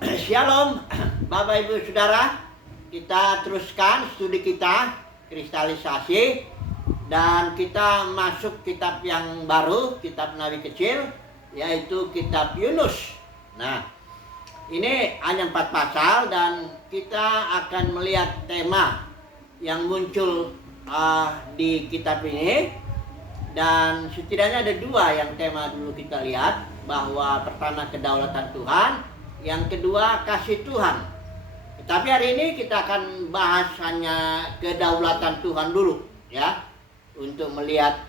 Shalom, Bapak Ibu Saudara. Kita teruskan studi kita, kristalisasi. Dan kita masuk kitab yang baru, kitab Nabi Kecil, yaitu kitab Yunus. Nah, ini hanya 4 pasal dan kita akan melihat tema yang muncul di kitab ini. Dan setidaknya ada 2 yang tema dulu kita lihat, bahwa pertama kedaulatan Tuhan, yang kedua kasih Tuhan. Tapi hari ini kita akan bahas hanya kedaulatan Tuhan dulu, ya, untuk melihat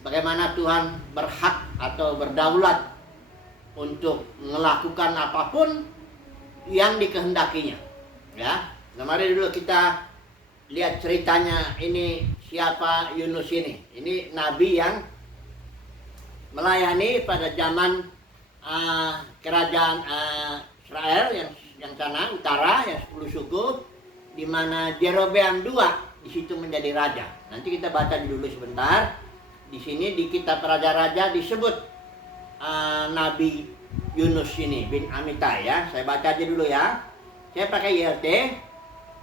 bagaimana Tuhan berhak atau berdaulat untuk melakukan apapun yang dikehendakinya, ya. Nah, mari dulu kita lihat ceritanya. Ini siapa Yunus ini? Ini nabi yang melayani pada zaman kerajaan Israel yang sana utara, yang 10 suku, di mana Jerobeam II di situ menjadi raja. Nanti kita baca dulu sebentar. Di sini di kitab Raja-Raja disebut Nabi Yunus ini bin Amitai, ya. Saya baca aja dulu, ya. Saya pakai YLT.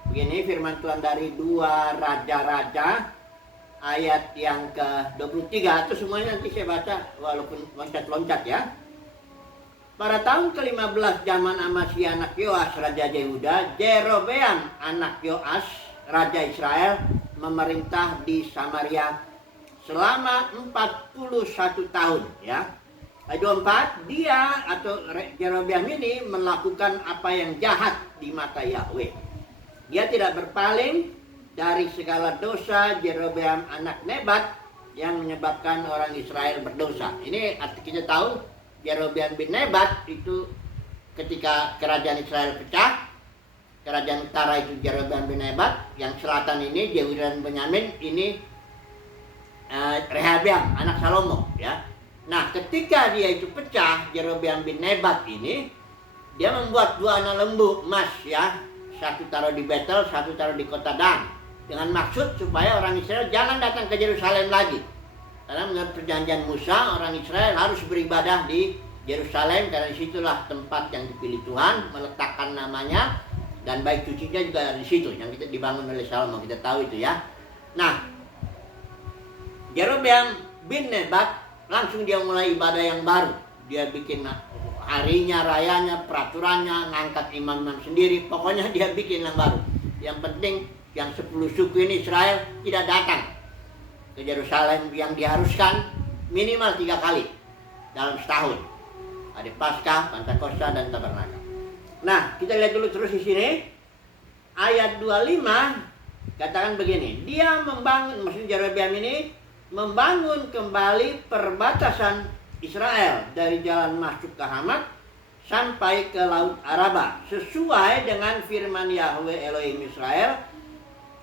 Begini firman Tuhan dari 2 Raja-Raja ayat yang ke-23. Itu semuanya nanti saya baca walaupun loncat-loncat, ya. Pada tahun ke-15 zaman Amasya anak Yoas Raja Yehuda, Jerobeam anak Yoas Raja Israel memerintah di Samaria selama 41 tahun, ya. Ayat 24, dia atau Jerobeam ini melakukan apa yang jahat di mata Yahweh. Dia tidak berpaling dari segala dosa Jerobeam anak Nebat yang menyebabkan orang Israel berdosa. Ini kita tahu Jerobeam bin Nebat itu ketika kerajaan Israel pecah. Kerajaan utara itu Jerobeam bin Nebat, yang selatan ini Yehuda dan Benyamin ini Rehabeam anak Salomo, ya. Nah, ketika dia itu pecah, Jerobeam bin Nebat ini dia membuat 2 anak lembu emas, ya. Satu taruh di Betel, satu taruh di kota Dan, dengan maksud supaya orang Israel jangan datang ke Yerusalem lagi. Karena menurut perjanjian Musa, orang Israel harus beribadah di Yerusalem, karena disitulah tempat yang dipilih Tuhan meletakkan namanya, dan bait sucinya juga di situ yang kita dibangun oleh Salomo, kita tahu itu, ya. Nah, Jerobeam bin Nebat langsung dia mulai ibadah yang baru. Dia bikin harinya, rayanya, peraturannya, ngangkat imam-imam sendiri, pokoknya dia bikin yang baru. Yang penting yang 10 suku ini Israel tidak datang ke Yerusalem, yang diharuskan minimal 3 kali dalam setahun. Ada Paskah, Pentakosta, dan Tabernakel. Nah, kita lihat dulu terus di sini. Ayat 25 katakan begini. Dia membangun, maksudnya Jerobeam ini membangun kembali perbatasan Israel dari jalan masuk ke Hamat sampai ke Laut Araba, sesuai dengan firman Yahweh Elohim Israel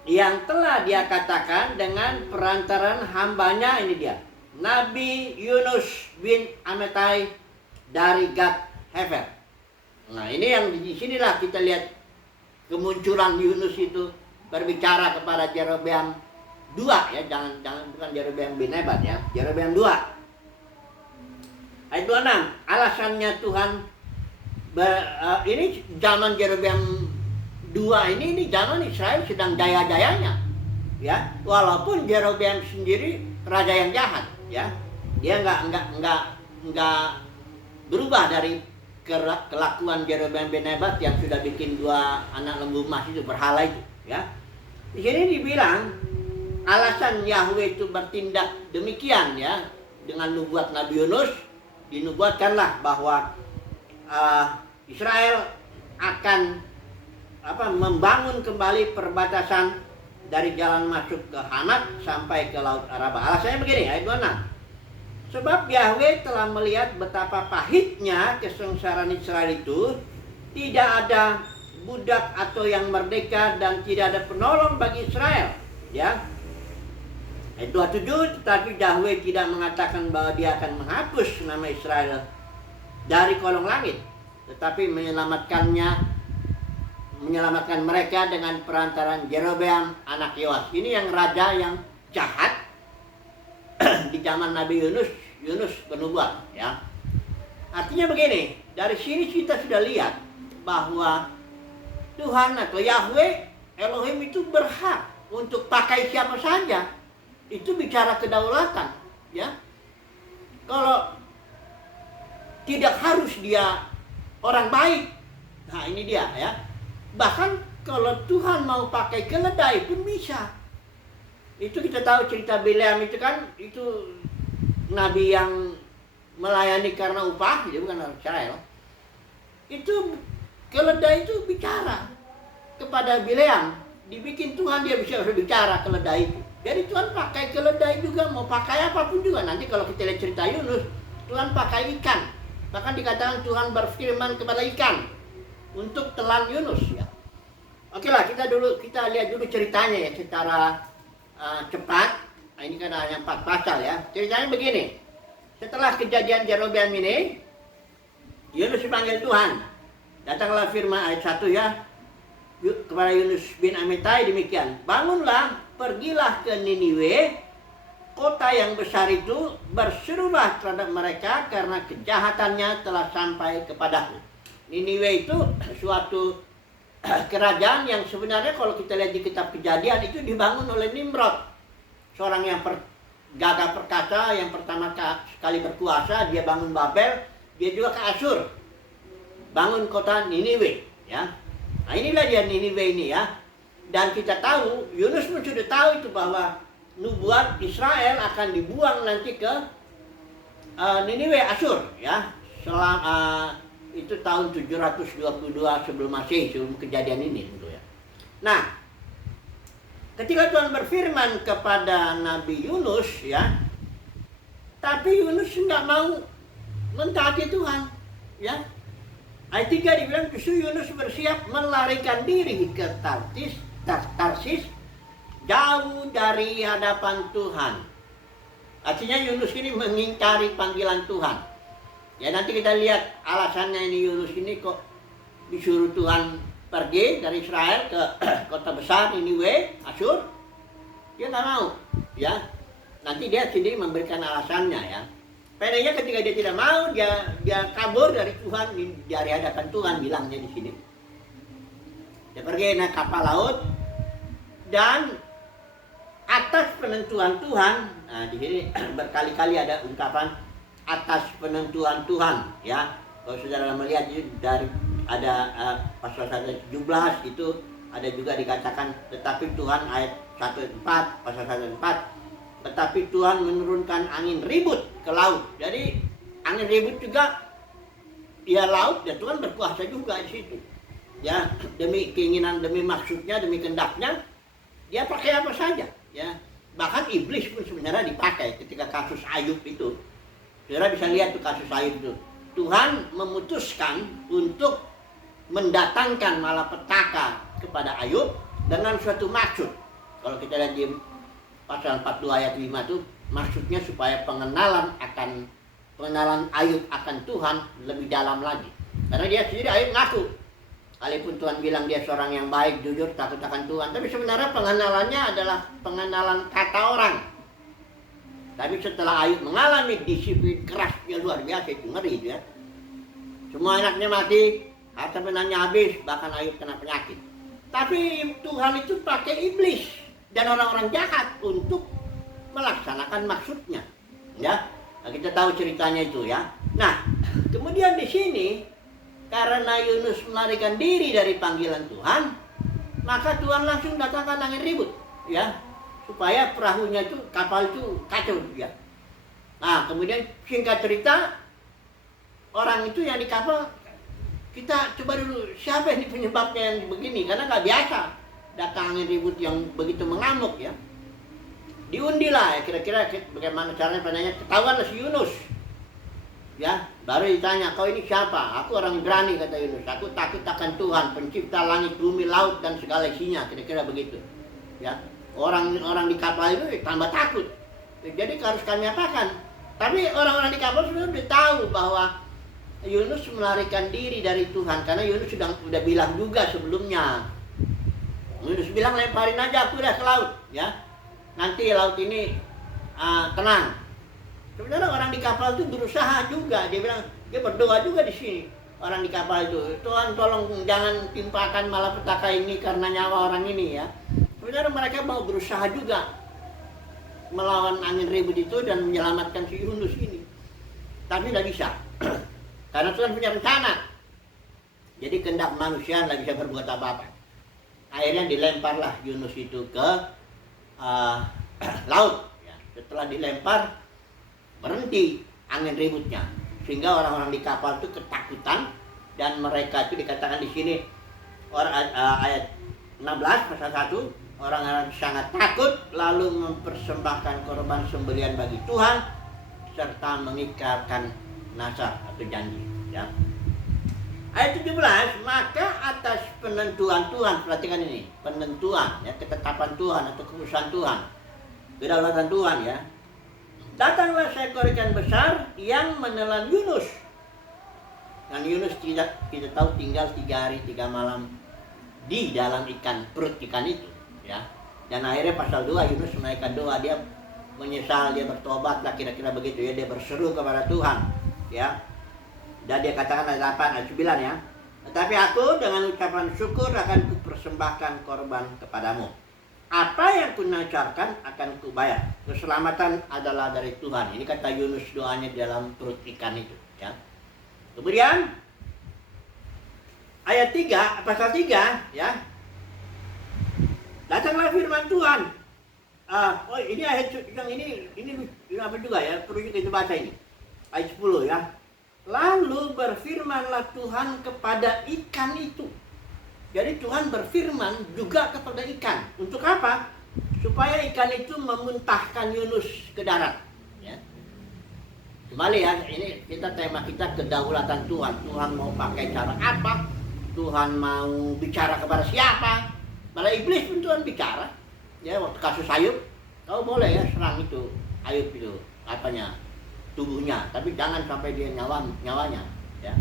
yang telah dia katakan dengan perantaran hambanya, ini dia, Nabi Yunus bin Amitai dari Gad Hefer. Nah, ini yang di sinilah kita lihat kemunculan Yunus itu berbicara kepada Jerobeam II, ya, jangan bukan Jerobeam bin Nebat, ya, Jerobeam II. Ayat 26, alasannya Tuhan ini zaman Jerobeam II ini zaman Israel sedang jaya-jayanya, ya. Walaupun Jerobeam sendiri raja yang jahat, ya. Dia enggak berubah dari kelakuan Jerobeam bin Nebat yang sudah bikin 2 anak lembu emas itu, berhala itu, ya. Di sini dibilang alasan Yahweh itu bertindak demikian, ya, dengan nubuat Nabi Yunus. Dinubuatkanlah bahwa Israel akan membangun kembali perbatasan dari jalan masuk ke Hamat sampai ke Laut Araba. Alasannya begini, ayat 26. Sebab Yahweh telah melihat betapa pahitnya kesengsaraan Israel itu, tidak ada budak atau yang merdeka dan tidak ada penolong bagi Israel, ya. Ayat 27, tetapi Yahweh tidak mengatakan bahwa dia akan menghapus nama Israel dari kolong langit, tetapi menyelamatkan mereka dengan perantaran Jerobeam anak Yoas. Ini yang raja yang jahat di zaman Nabi Yunus bernubuat, ya. Artinya begini, dari sini kita sudah lihat bahwa Tuhan atau Yahweh Elohim itu berhak untuk pakai siapa saja. Itu bicara kedaulatan, ya. Kalau tidak harus dia orang baik. Nah, ini dia, ya. Bahkan kalau Tuhan mau pakai keledai pun bisa. Itu kita tahu cerita Bileam itu kan, itu nabi yang melayani karena upah, dia bukan orang Israel. Itu keledai itu bicara kepada Bileam, dibikin Tuhan dia bisa bicara keledai itu. Jadi Tuhan pakai keledai juga, mau pakai apapun juga. Nanti kalau kita lihat cerita Yunus, Tuhan pakai ikan. Bahkan dikatakan Tuhan berfirman kepada ikan untuk telan Yunus, ya. Oke lah, kita lihat dulu ceritanya ya secara cepat. Nah, ini kan hanya 4 pasal ya. Ceritanya begini. Setelah kejadian Jerobeam ini, Yunus dipanggil Tuhan. Datanglah firman ayat 1 ya. Kepada Yunus bin Amittai demikian. Bangunlah, pergilah ke Niniwe, kota yang besar itu, berserulah terhadap mereka karena kejahatannya telah sampai kepadaku. Niniwe itu suatu kerajaan yang sebenarnya kalau kita lihat di kitab Kejadian itu dibangun oleh Nimrod. Seorang yang gagah perkasa, yang pertama sekali berkuasa, dia bangun Babel, dia juga ke Asyur. Bangun kota Niniwe, ya. Nah, inilah dia Niniwe ini, ya. Dan kita tahu, Yunus pun sudah tahu itu bahwa nubuat Israel akan dibuang nanti ke Niniwe, Asyur, ya. Itu tahun 722 sebelum Masehi, sebelum kejadian ini tentu ya. Nah, ketika Tuhan berfirman kepada Nabi Yunus, ya, tapi Yunus nggak mau mentaati Tuhan, ya. Ayat 3 dibilang justru Yunus bersiap melarikan diri ke Tarsis, jauh dari hadapan Tuhan. Artinya Yunus ini mengingkari panggilan Tuhan. Ya, nanti kita lihat alasannya ini Yunus ini kok disuruh Tuhan pergi dari Israel ke kota besar Niniwe, Asyur. Dia nggak mau, ya. Nanti dia sendiri memberikan alasannya, ya. Pedenya ketika dia tidak mau, dia kabur dari Tuhan, dari hadapan Tuhan, bilangnya di sini. Dia pergi naik kapal laut dan atas penentuan Tuhan. Nah, di sini berkali-kali ada ungkapan atas penentuan Tuhan, ya. Kalau saudara melihat dari ada pasal 17 itu ada juga dikatakan tetapi Tuhan ayat 1:4, pasal 1:4, tetapi Tuhan menurunkan angin ribut ke laut. Jadi angin ribut juga ya laut, dan Tuhan berkuasa juga di situ. Ya, demi keinginan, demi maksudnya, demi kehendaknya dia pakai apa saja, ya. Bahkan iblis pun sebenarnya dipakai ketika kasus Ayub itu. Saudara bisa lihat tuh kasus Ayub itu. Tuhan memutuskan untuk mendatangkan malapetaka kepada Ayub dengan suatu maksud. Kalau kita lihat di pasal 42 ayat 5 itu, maksudnya supaya pengenalan Ayub akan Tuhan lebih dalam lagi. Karena dia sendiri Ayub ngaku, sekalipun Tuhan bilang dia seorang yang baik, jujur, takut akan Tuhan, tapi sebenarnya pengenalannya adalah pengenalan kata orang. Tapi setelah Ayub mengalami disiplin keras, dia luar biasa, itu ngeri, ya. Semua anaknya mati, harta bendanya habis, bahkan Ayub kena penyakit. Tapi Tuhan itu pakai iblis dan orang-orang jahat untuk melaksanakan maksudnya, ya. Nah, kita tahu ceritanya itu, ya. Nah, kemudian di sini karena Yunus melarikan diri dari panggilan Tuhan, maka Tuhan langsung datangkan angin ribut, ya, supaya perahunya itu, kapal itu kacau, ya. Nah, kemudian singkat cerita, orang itu yang di kapal, kita coba dulu siapa ini penyebabnya yang begini, karena nggak biasa datang angin ribut yang begitu mengamuk, ya. Diundilah, ya, kira-kira bagaimana caranya, penanya ketahuan si Yunus, ya. Baru ditanya, kau ini siapa? Aku orang berani, kata Yunus. Aku takut akan Tuhan, pencipta langit, bumi, laut dan segala isinya, kira-kira begitu, ya. Orang-orang di kapal itu tambah takut. Jadi harus kami apakan? Tapi orang-orang di kapal sudah tahu bahwa Yunus melarikan diri dari Tuhan, karena Yunus sudah bilang juga sebelumnya. Yunus bilang, lemparin aja aku udah ke laut, ya. Nanti laut ini tenang. Sebenarnya orang di kapal itu berusaha juga. Dia bilang, Dia berdoa juga di sini. Orang di kapal itu, Tuhan tolong jangan timpakan malapetaka ini karena nyawa orang ini ya. Sebenarnya mereka mau berusaha juga melawan angin ribut itu dan menyelamatkan si Yunus ini. Tapi tidak bisa. Karena Tuhan punya rencana. Jadi kehendak manusia tidak bisa berbuat apa-apa. Akhirnya dilemparlah Yunus itu ke laut. Ya. Setelah dilempar, berhenti angin ributnya. Sehingga orang-orang di kapal itu ketakutan dan mereka itu dikatakan di sini ayat 16 pasal 1, orang-orang sangat takut lalu mempersembahkan korban sembelihan bagi Tuhan serta mengikrarkan nazar atau janji ya. Ayat 17, maka atas penentuan Tuhan, perhatikan ini, penentuan ya, ketetapan Tuhan atau keputusan Tuhan, kedaulatan Tuhan ya. Datanglah seekor ikan besar yang menelan Yunus. Dan Yunus kita tahu tinggal 3 hari 3 malam di dalam perut ikan itu ya. Dan akhirnya pasal 2 Yunus menaikkan doa, dia menyesal, dia bertobat lah kira-kira begitu ya, dia berseru kepada Tuhan ya. Dan dia katakan ayat 8 ayat 9 ya. Tetapi aku dengan ucapan syukur akan kupersembahkan korban kepadamu. Apa yang kunazarkan akan kubayar. Keselamatan adalah dari Tuhan. Ini kata Yunus doanya dalam perut ikan itu ya. Kemudian ayat 3 pasal 3 ya. Datanglah firman Tuhan. Ini ayat yang ini apa juga ya, perlu kita baca ini. Ayat 10 ya. Lalu berfirmanlah Tuhan kepada ikan itu. Jadi Tuhan berfirman juga kepada ikan. Untuk apa? Supaya ikan itu memuntahkan Yunus ke darat. Ya. Kembali ya, ini tema kita kedaulatan Tuhan. Tuhan mau pakai cara apa? Tuhan mau bicara kepada siapa? Pada iblis pun Tuhan bicara. Ya, waktu kasus Ayub, kau boleh ya serang itu Ayub itu tubuhnya, tapi jangan sampai dia nyawanya. Ya.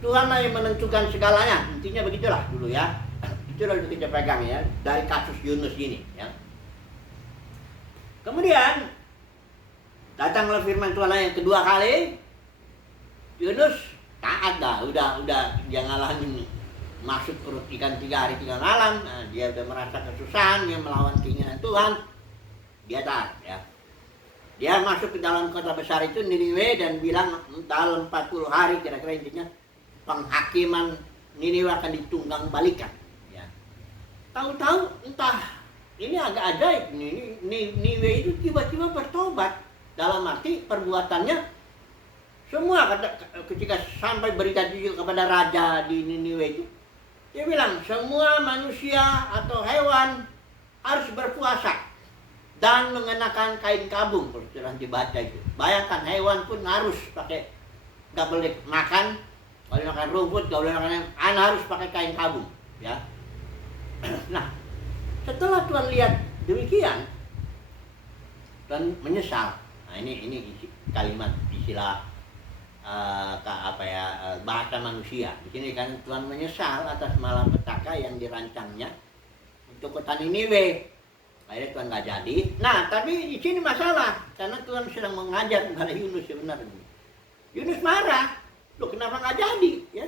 Tuhan yang menentukan segalanya, intinya begitulah dulu ya. Itulah kita pegang ya dari kasus Yunus ini ya. Kemudian datanglah firman Tuhan yang kedua kali. Yunus taat dah, udah dia ngalamin masuk perut ikan 3 hari 3 malam. Nah, dia udah merasa kesusahan, dia melawan keinginan Tuhan. Dia taat ya. Dia masuk ke dalam kota besar itu Niniwe dan bilang dalam 40 hari kira-kira intinya penghakiman Niniwe akan ditunggang balikan ya. Tahu-tahu entah ini agak ajaib, Niniwe itu tiba-tiba bertobat. Dalam arti perbuatannya semua ketika sampai berita itu kepada raja di Niniwe itu, dia bilang semua manusia atau hewan harus berpuasa dan mengenakan kain kabung. Kalau sudah dibaca itu, bayangkan hewan pun harus pakai, nggak boleh makan, kalau makan rumput, nggak boleh makan, harus pakai kain kabung ya. Nah, setelah Tuhan lihat demikian, Tuhan menyesal. Nah, ini kalimat istilah bahasa manusia. Di sini kan Tuhan menyesal atas malapetaka yang dirancangnya untuk kota Niniwe. Akhirnya Tuhan nggak jadi. Nah, tapi di sini masalah karena Tuhan sedang mengajar kepada Yunus sebenarnya. Yunus marah, loh kenapa nggak jadi? Ya.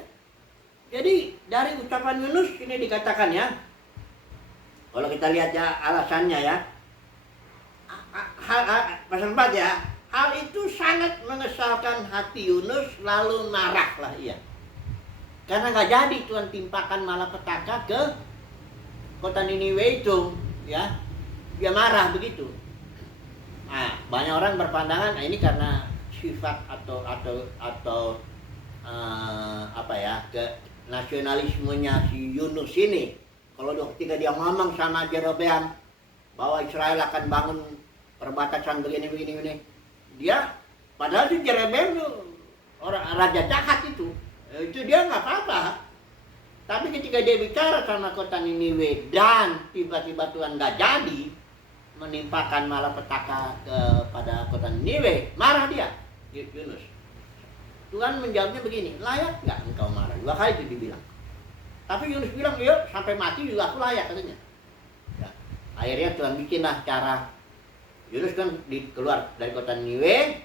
Jadi dari ucapan Yunus ini dikatakan ya. Kalau kita lihat ya alasannya ya. Pasal 4 ya. Hal itu sangat mengesalkan hati Yunus, lalu marahlah ia. Karena nggak jadi Tuhan timpakan malapetaka ke kota Niniwe itu, ya. Dia marah begitu. Nah, banyak orang berpandangan ini karena sifat atau ke nasionalismenya si Yunus ini. Kalau ketika dia ngomong sama Jerobeam bahwa Israel akan bangun perbatasan begini, dia padahal si Jerobeam itu orang raja jahat itu dia nggak apa-apa. Tapi ketika dia bicara sama kota Niniwe dan tiba-tiba Tuhan nggak jadi menimpakan malapetaka kepada kota Niniwe, marah dia Yunus. Tuhan menjawabnya begini, layak nggak engkau marah? 2 kali itu dibilang. Tapi Yunus bilang, yuk sampai mati juga aku layak katanya. Ya. Akhirnya Tuhan bikinlah cara. Yunus kan keluar dari kota Niniwe,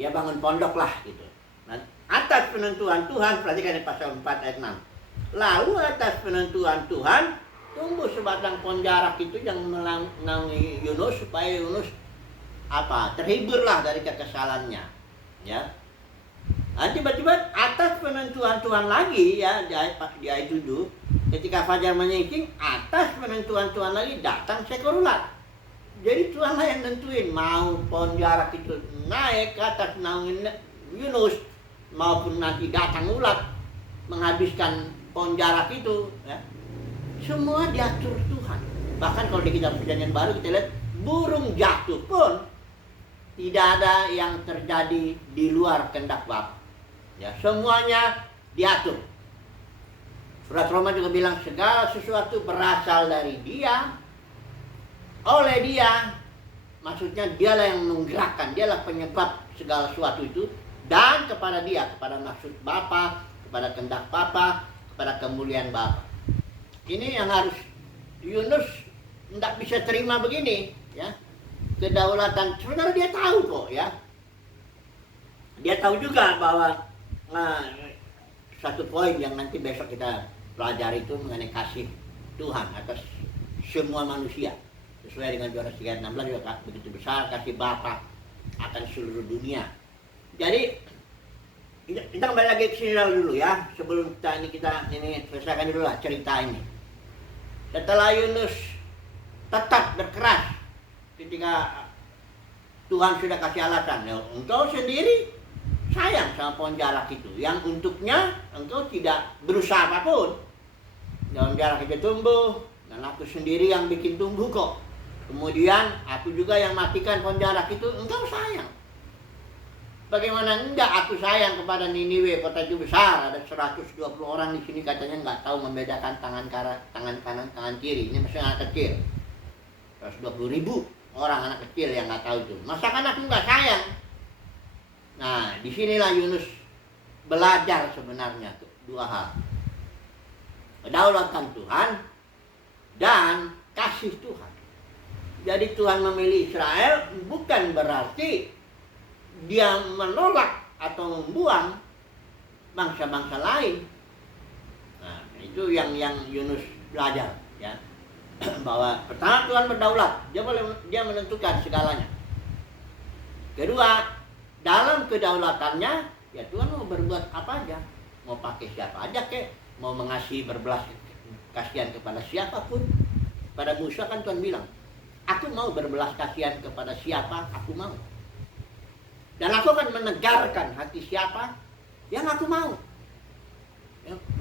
dia bangun pondok lah gitu. Nah, atas penentuan Tuhan, perhatikan di pasal 4 ayat 6. Lalu atas penentuan Tuhan, tumbuh sebatang pohon jarak itu yang menaungi Yunus, supaya Yunus terhiburlah dari kekesalannya. Ya. Nah, tiba-tiba atas penentuan Tuhan lagi, ya, di ayat 7, ketika fajar menyingsing, atas penentuan Tuhan lagi datang seekor ular. Jadi Tuhanlah yang nentuin mau pohon jarak itu naik ke atas naungin Yunus, maupun nanti datang ulat menghabiskan pohon jarak itu, ya. Semua diatur Tuhan. Bahkan kalau di kitab Perjanjian Baru kita lihat burung jatuh pun tidak ada yang terjadi di luar kehendak Bapa. Ya, semuanya diatur. Surat Roma juga bilang segala sesuatu berasal dari Dia, oleh Dia. Maksudnya dialah yang menggerakkan, dialah penyebab segala sesuatu itu, dan kepada Dia, kepada maksud Bapa, kepada kehendak Bapa, kepada kemuliaan Bapa. Ini yang harus Yunus tidak bisa terima begini, ya. Kedaulatan sebenarnya dia tahu kok, ya. Dia tahu juga bahwa satu poin yang nanti besok kita pelajari itu mengenai kasih Tuhan atas semua manusia. Sesuai dengan Yohanes 3:16 juga begitu besar kasih Bapa akan seluruh dunia. Jadi kita kembali lagi ke sini dulu, ya. Sebelum kita selesaikan dulu lah cerita ini. Setelah Yunus tetap berkeras ketika Tuhan sudah kasih alasan, ya, engkau sendiri sayang sama pohon jarak itu, yang untuknya engkau tidak berusaha apapun. Pohon jarak itu tumbuh, dan aku sendiri yang bikin tumbuh kok. Kemudian aku juga yang matikan pohon jarak itu, engkau sayang. Bagaimana enggak aku sayang kepada Niniwe, kota itu besar, ada 120 orang di sini katanya nggak tahu membedakan tangan kanan, tangan kiri. Ini masih anak kecil. 120.000 orang anak kecil yang nggak tahu itu. Masakan aku nggak sayang? Nah, disinilah Yunus belajar sebenarnya tuh dua hal. Kedaulatan Tuhan dan kasih Tuhan. Jadi Tuhan memilih Israel bukan berarti dia menolak atau membuang bangsa-bangsa lain. Nah, itu yang Yunus belajar, ya. Bahwa pertama Tuhan berdaulat, dia menentukan segalanya. Kedua, dalam kedaulatannya, ya Tuhan mau berbuat apa aja, mau pakai siapa aja kek, mau mengasihi berbelas kasihan kepada siapapun. Pada Musa kan Tuhan bilang, aku mau berbelas kasihan kepada siapa aku mau, dan aku akan menegarkan hati siapa yang aku mau.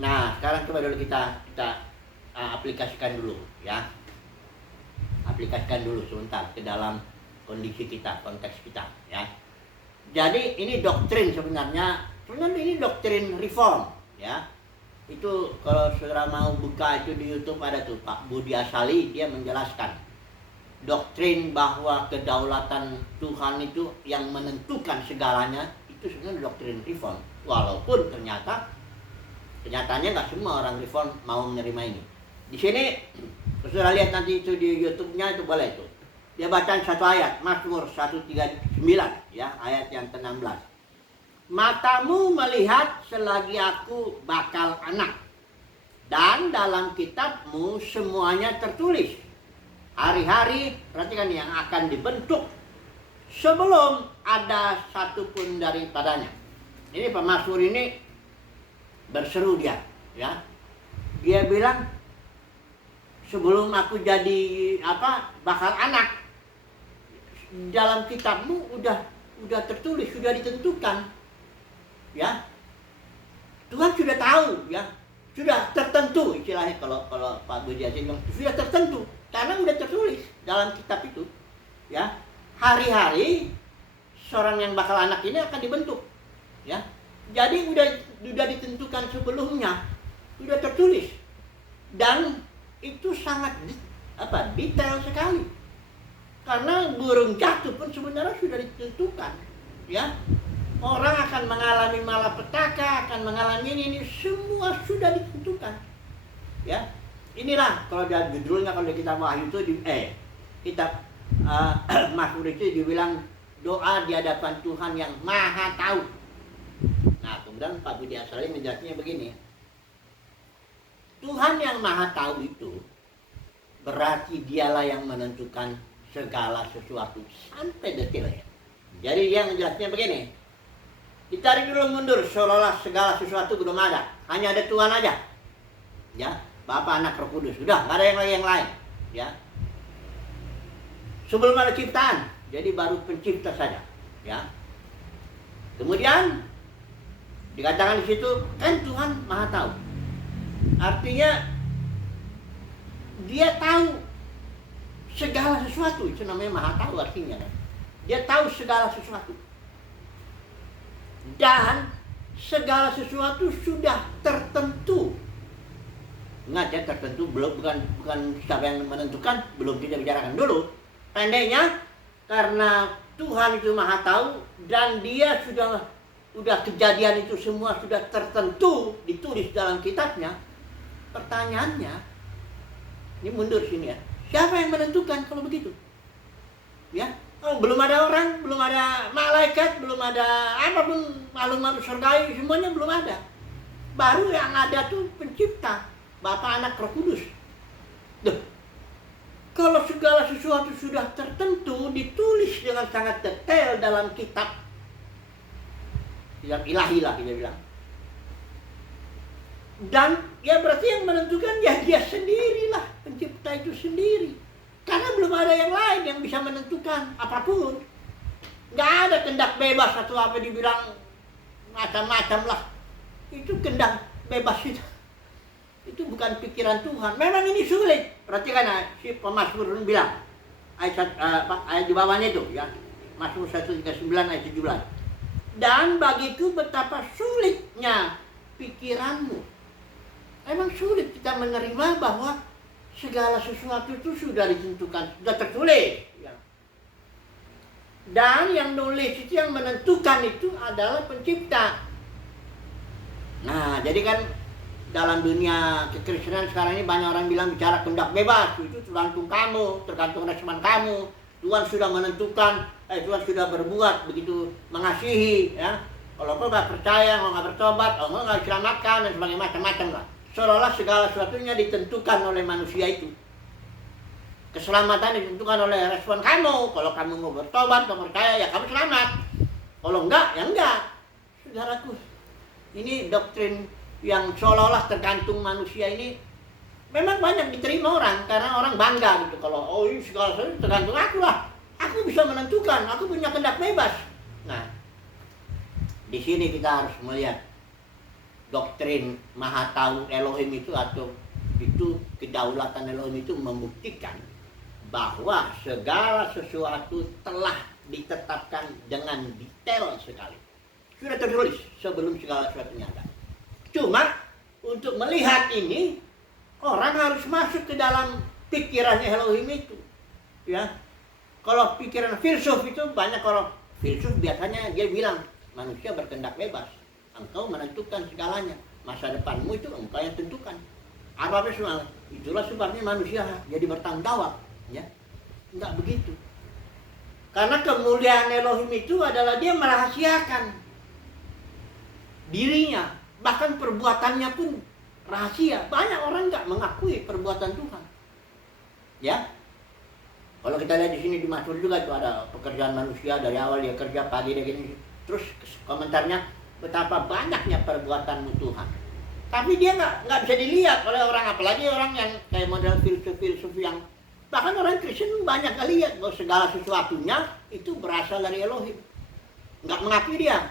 Nah, sekarang coba dulu kita aplikasikan dulu, ya. Aplikasikan dulu sebentar ke dalam kondisi kita, konteks kita, ya. Jadi ini doktrin sebenarnya ini doktrin reform, ya. Itu kalau saudara mau buka itu di YouTube ada tuh Pak Budi Asali, dia menjelaskan doktrin bahwa kedaulatan Tuhan itu yang menentukan segalanya. Itu sebenarnya doktrin reform, walaupun kenyataannya nggak semua orang reform mau menerima ini. Di sini saudara lihat nanti itu di YouTube-nya, itu boleh itu. Dia baca satu ayat, Mazmur 139, ya, ayat yang ke-16. Matamu melihat selagi aku bakal anak, dan dalam kitabmu semuanya tertulis. Hari-hari, perhatikan, yang akan dibentuk sebelum ada satupun daripadanya. Ini pemazmur ini berseru dia, ya. Dia bilang, sebelum aku jadi bakal anak, dalam kitabmu udah tertulis, sudah ditentukan, ya. Tuhan sudah tahu, ya, sudah tertentu, istilahnya kalau Pak Budi Asih bilang sudah tertentu, karena udah tertulis dalam kitab itu, ya. Hari-hari seorang yang bakal anak ini akan dibentuk, ya. Jadi udah ditentukan sebelumnya, sudah tertulis, dan itu sangat detail sekali. Karena burung jatuh pun sebenarnya sudah ditentukan, ya. Orang akan mengalami malapetaka, akan mengalami ini semua sudah ditentukan, ya. Inilah kalau judulnya, kalau kita Wahyu itu kitab Mazmur itu dibilang doa di hadapan Tuhan yang Maha Tahu. Nah, kemudian Pak Budi Asari menjelaskannya begini. Tuhan yang Maha Tahu itu berarti dialah yang menentukan segala sesuatu sampai detailnya. Jadi dia menjelaskannya begini. Ditarik dulu mundur seolah-olah segala sesuatu belum ada. Hanya ada Tuhan aja. Ya, Bapa, Anak, Roh Kudus. Sudah, nggak ada yang lain. Ya. Sebelum ada ciptaan, jadi baru pencipta saja. Ya. Kemudian dikatakan di situ kan Tuhan Maha Tahu. Artinya dia tahu segala sesuatu. Itu namanya Maha Tahu artinya. Dia tahu segala sesuatu. Dan segala sesuatu sudah tertentu. Ingat ya, tertentu bukan siapa yang menentukan, belum kita bicarakan dulu. Pendeknya karena Tuhan itu Maha Tahu dan dia sudah kejadian itu semua sudah tertentu ditulis dalam kitabnya. Pertanyaannya, ini mundur sini ya. Siapa yang menentukan kalau begitu? Ya, belum ada orang, belum ada malaikat, belum ada apapun makhluk-makhluk surgawi, semuanya belum ada. Baru yang ada tuh pencipta, Bapa, Anak, Roh Kudus. Duh, kalau segala sesuatu sudah tertentu, ditulis dengan sangat detail dalam kitab yang ilahi lah kita bilang. Dan ya berarti yang menentukan ya dia sendirilah, pencipta itu sendiri. Karena belum ada yang lain yang bisa menentukan apapun. Nggak ada kehendak bebas atau apa dibilang macam-macam lah. Itu kehendak bebas itu. Itu bukan pikiran Tuhan. Memang ini sulit. Perhatikan si pemazmur bilang ayat di bawahnya itu ya. Mazmur 139 ayat 17. Dan bagiku betapa sulitnya pikiranmu. Emang sulit kita menerima bahwa segala sesuatu itu sudah ditentukan, sudah tertulis. Ya. Dan yang nulis itu, yang menentukan itu adalah pencipta. Nah, jadi kan dalam dunia kekristenan sekarang ini banyak orang bilang bicara kehendak bebas. Itu tergantung kamu, tergantung respon kamu. Tuhan sudah menentukan, Tuhan sudah berbuat begitu mengasihi. Ya. Kalau kau nggak percaya, kalau nggak bertobat, kalau nggak diselamatkan dan sebagainya macam-macam lah. Seolah-olah segala sesuatunya ditentukan oleh manusia itu. Keselamatan ditentukan oleh respon kamu. Kalau kamu mau bertobat, mau percaya, ya kamu selamat. Kalau enggak, ya enggak. Saudaraku, ini doktrin yang seolah-olah tergantung manusia ini memang banyak diterima orang. Karena orang bangga gitu. Kalau, ini segala sesuatu tergantung aku lah. Aku bisa menentukan, aku punya kehendak bebas. Nah, di sini kita harus melihat doktrin Maha Tahu Elohim itu atau itu kedaulatan Elohim itu membuktikan bahwa segala sesuatu telah ditetapkan dengan detail sekali. Sudah tertulis sebelum segala sesuatunya ada. Cuma untuk melihat ini orang harus masuk ke dalam pikirannya Elohim itu. Ya. Kalau pikiran filsuf itu banyak orang filsuf biasanya dia bilang manusia berkehendak bebas. Engkau menentukan segalanya. Masa depanmu itu engkau yang tentukan. Apa-apa semua. Itulah sebabnya manusia jadi bertanggung jawab. Ya. Enggak begitu. Karena kemuliaan Elohim itu adalah dia merahasiakan dirinya. Bahkan perbuatannya pun rahasia. Banyak orang enggak mengakui perbuatan Tuhan. Ya. Kalau kita lihat di sini di Mazmur juga itu ada pekerjaan manusia dari awal dia kerja pagi dia gini. Terus komentarnya betapa banyaknya perbuatanmu Tuhan. Tapi dia nggak bisa dilihat oleh orang, apalagi orang yang kayak model filsuf yang bahkan orang Kristen banyak kali lihat bahwa segala sesuatunya itu berasal dari Elohim. Nggak mengakui dia.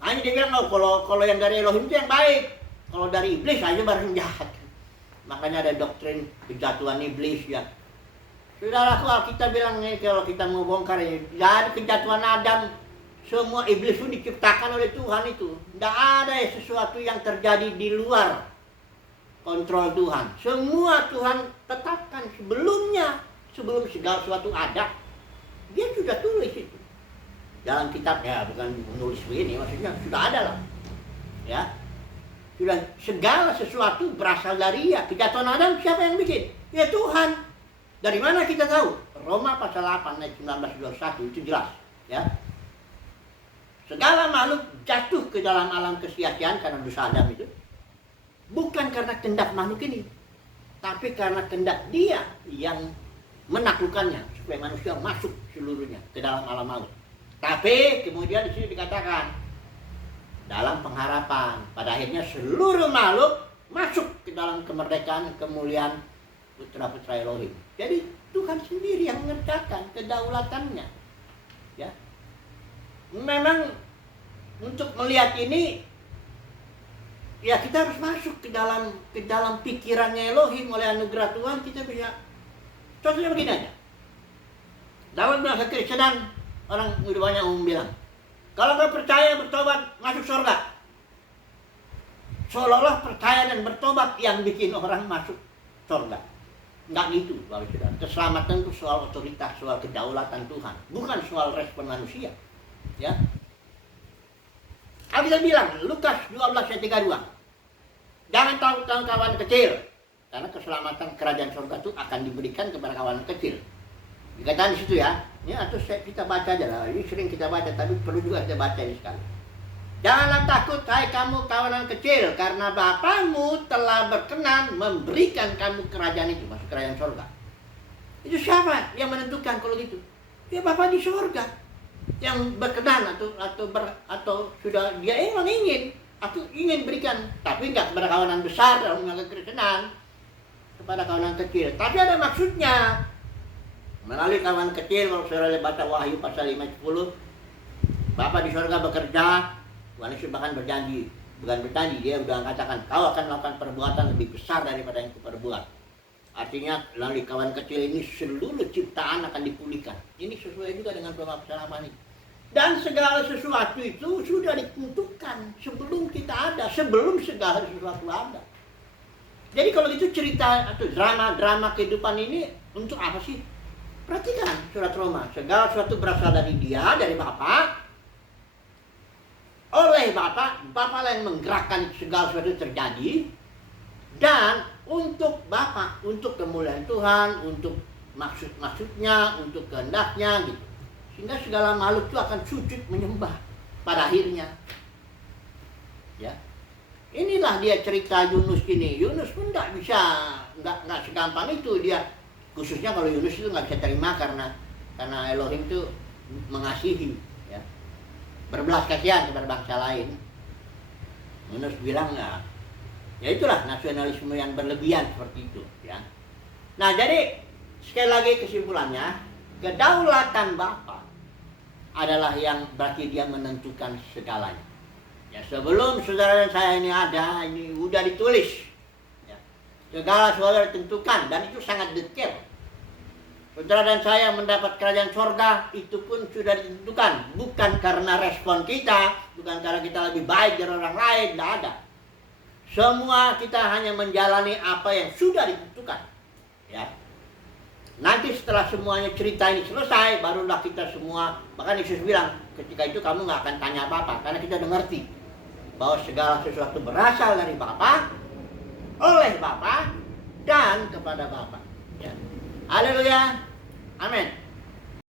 Hanya dia bilang kalau yang dari Elohim itu yang baik. Kalau dari iblis aja baru jahat. Makanya ada doktrin kejatuhan iblis ya. Saudaraku, kita bilang nih kalau kita mau bongkar ini dari kejatuhan Adam. Semua iblis pun diciptakan oleh Tuhan itu. Tidak ada sesuatu yang terjadi di luar kontrol Tuhan. Semua Tuhan tetapkan sebelumnya. Sebelum segala sesuatu ada. Dia sudah tulis itu. Dalam kitab, ya bukan menulis begini. Maksudnya sudah ada lah. Ya. Sudah segala sesuatu berasal dari dia. Kejatuhan Adam siapa yang bikin? Ya Tuhan. Dari mana kita tahu? Roma pasal 8 ayat 19-21 itu jelas. Ya. Segala makhluk jatuh ke dalam alam kesia-siaan karena dosa Adam itu. Bukan karena kehendak makhluk ini, tapi karena kehendak dia yang menaklukkannya supaya manusia masuk seluruhnya ke dalam alam maut. Tapi kemudian di sini dikatakan dalam pengharapan pada akhirnya seluruh makhluk masuk ke dalam kemerdekaan kemuliaan putra-putra Elohim. Jadi Tuhan sendiri yang mengerjakan kedaulatannya. Ya. Memang untuk melihat ini ya kita harus masuk ke dalam pikirannya Elohim oleh anugerah Tuhan. Kita bisa contohnya begini aja. Dalam bahasa Kristenan orang udah banyak umum bilang, kalau kau percaya bertobat masuk surga. Seolah-olah percaya dan bertobat yang bikin orang masuk surga. Enggak gitu, Bapak Saudara. Keselamatan itu soal otoritas, soal kedaulatan Tuhan, bukan soal respon manusia. Ya. Alkitab bilang Lukas 12 ayat 32. Jangan tahu kawan kecil, karena keselamatan kerajaan surga itu akan diberikan kepada kawan kecil. Dikatakan di situ ya. Ini atau kita baca aja lah. Ini sering kita baca, tapi perlu juga kita baca ini sekali. Janganlah takut, hai kamu kawanan kecil, karena Bapamu telah berkenan memberikan kamu kerajaan itu, masuk kerajaan surga. Itu siapa yang menentukan kalau gitu? Ya Bapa di surga yang berkenan atau sudah dia emang ingin berikan, tapi enggak kepada kawanan besar dalam kekristenan, kepada kawanan kecil. Tapi ada maksudnya. Melalui kawan kecil, kalau saudara baca Wahyu pasal 5:10, Bapa di surga bekerja, Tuhan Yesus bahkan berjanji, bukan berjanji, dia udah mengatakan kau akan melakukan perbuatan lebih besar daripada yang kuperbuat. Artinya melalui kawan kecil ini seluruh ciptaan akan dipulihkan. Ini sesuai juga dengan pemahaman ini. Dan segala sesuatu itu sudah ditentukan sebelum kita ada, sebelum segala sesuatu ada. Jadi kalau itu cerita atau drama kehidupan ini untuk apa sih? Perhatikan surat Roma, segala sesuatu berasal dari dia, dari Bapa. Oleh Bapa lah yang menggerakkan segala sesuatu terjadi. Dan untuk Bapa, untuk kemuliaan Tuhan, untuk maksudnya, untuk kehendaknya gitu. Sehingga segala makhluk itu akan sujud menyembah pada akhirnya. Ya. Inilah dia cerita Yunus ini. Yunus pun nggak segampang itu dia. Khususnya kalau Yunus itu nggak bisa terima karena Elohim itu mengasihi, ya, berbelas kasihan kepada bangsa lain. Yunus bilang ya itulah nasionalisme yang berlebihan seperti itu, ya. Nah jadi sekali lagi kesimpulannya, kedaulatan Bapa adalah yang berarti dia menentukan segalanya. Ya sebelum saudara dan saya ini ada, ini udah ditulis. Segala sesuatu ditentukan dan itu sangat detail. Saudara dan saya mendapat kerajaan surga itu pun sudah ditentukan. Bukan karena respon kita, bukan karena kita lebih baik dari orang lain, tidak ada. Semua kita hanya menjalani apa yang sudah ditentukan. Ya. Nanti setelah semuanya cerita ini selesai, barulah kita semua, bahkan Yesus bilang, ketika itu kamu nggak akan tanya apa-apa, karena kita udah ngerti bahwa segala sesuatu berasal dari Bapa, oleh Bapa dan kepada Bapa. Ya. Haleluya. Amin.